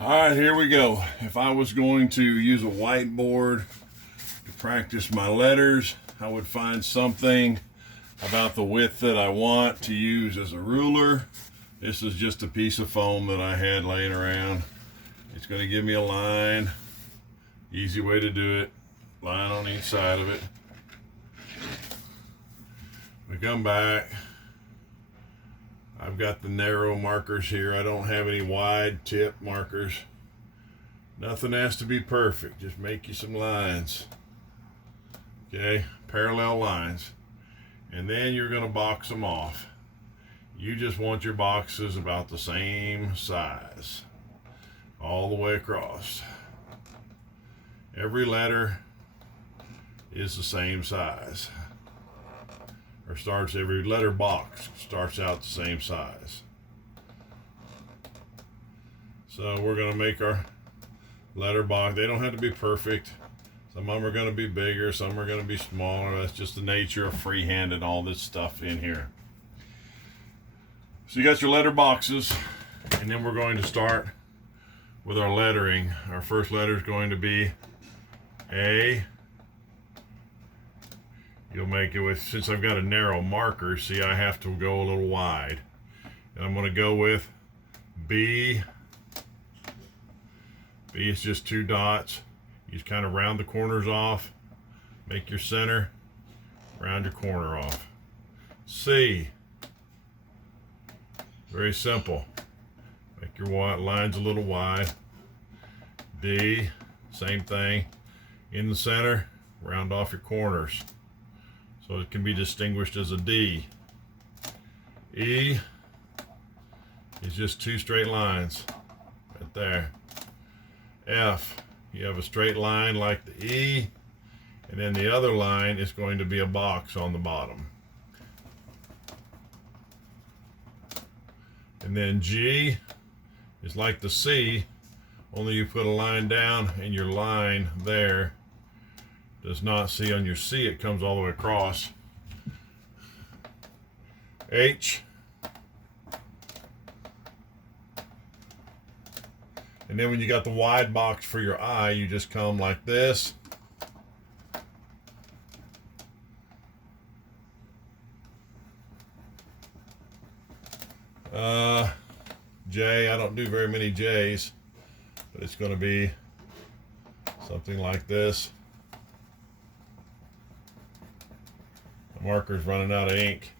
All right, here we go. If I was going to use a whiteboard to practice my letters, I would find something about the width that I want to use as a ruler. This is just a piece of foam that I had laying around. It's going to give me a line. Easy way to do it. Line on each side of it. We come back. I've got the narrow markers here. I don't have any wide tip markers. Nothing has to be perfect. Just make you some lines. Okay, parallel lines. And then you're going to box them off. You just want your boxes about the same size all the way across. Every letter is the same size. Every letter box starts out the same size. So we're going to make our letter box. They don't have to be perfect. Some of them are going to be bigger, some are going to be smaller. That's just the nature of freehand and all this stuff in here. So you got your letter boxes, and then we're going to start with our lettering. Our first letter is going to be A. You'll make it with, since I've got a narrow marker, see, I have to go a little wide. And I'm going to go with B. B is just 2 dots. You just kind of round the corners off, make your center, round your corner off. C. Very simple. Make your lines a little wide. D. Same thing. In the center, round off your corners, so it can be distinguished as a D. E is just 2 straight lines right there. F, you have a straight line like the E, and then the other line is going to be a box on the bottom. And then G is like the C, only you put a line down, and your line there does not see on your C, it comes all the way across. H, and then when you got the wide box for your I, you just come like this. J, I don't do very many J's, but it's going to be something like this. The marker's running out of ink.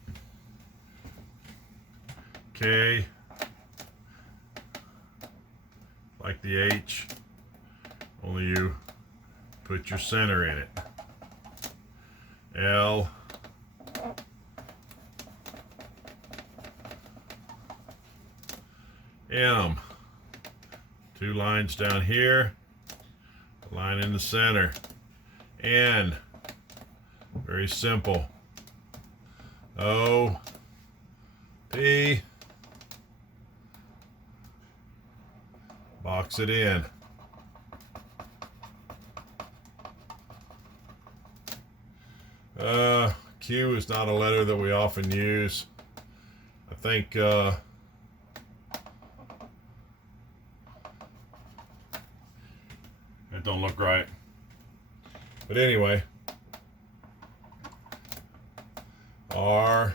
K, like the H, only you put your center in it. L, M, 2 lines down here, a line in the center. N, very simple. O, P, box it in. Q is not a letter that we often use. I think that don't look right. But anyway, R,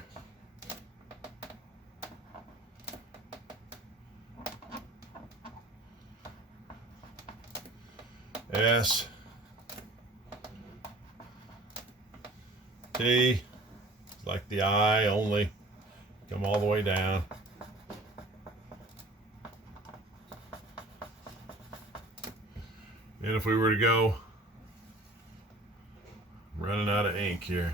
S, T, like the I, only come all the way down. And if we were to go, I'm running out of ink here.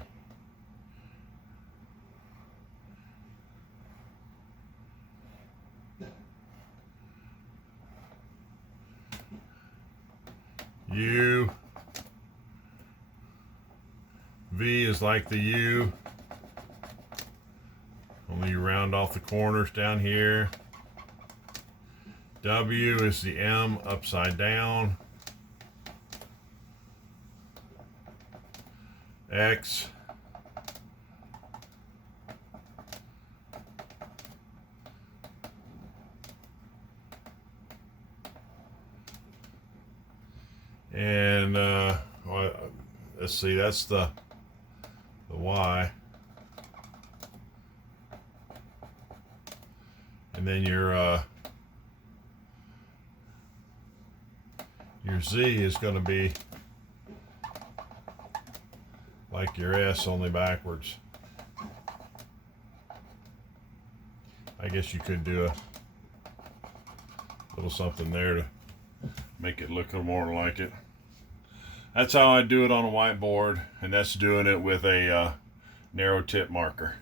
U, V is like the U, only you round off the corners down here. W is the M upside down. X, And well, let's see, that's the Y. And then your Z is going to be like your S, only backwards. I guess you could do a little something there to make it look a little more like it. That's how I do it on a whiteboard, and that's doing it with a narrow tip marker.